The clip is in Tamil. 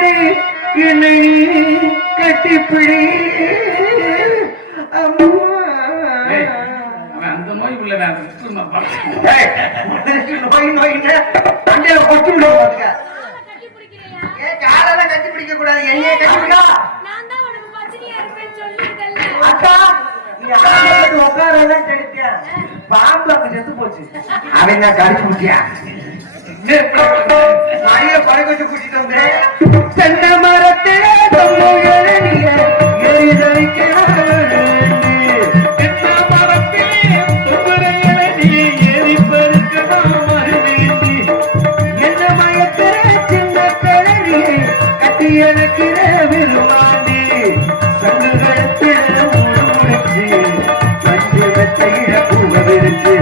கட்டி என்னை கட்டிப்பிடி அந்த நோய் உள்ள நோய் நோயின்னு அண்டையில கொட்டி விடுவாங்க. காலால கட்டி பிடிக்க கூடாது, என்னைய கட்டிப்பிடா. அக்கா உட்காரெல்லாம் கெடுத்தியா, பாம்பு அங்க செத்து போச்சு. அவன் தான் கடிச்சு முடிச்சியா நிறைய பழக வச்சு கூட்டிட்டு வந்தேன். தென்னை மரத்தே எனக்கு விரும்பாண்டி சங்குகளத்தில் முடிச்சு மஞ்சு வெச்ச இழப்பூவ விரிச்சு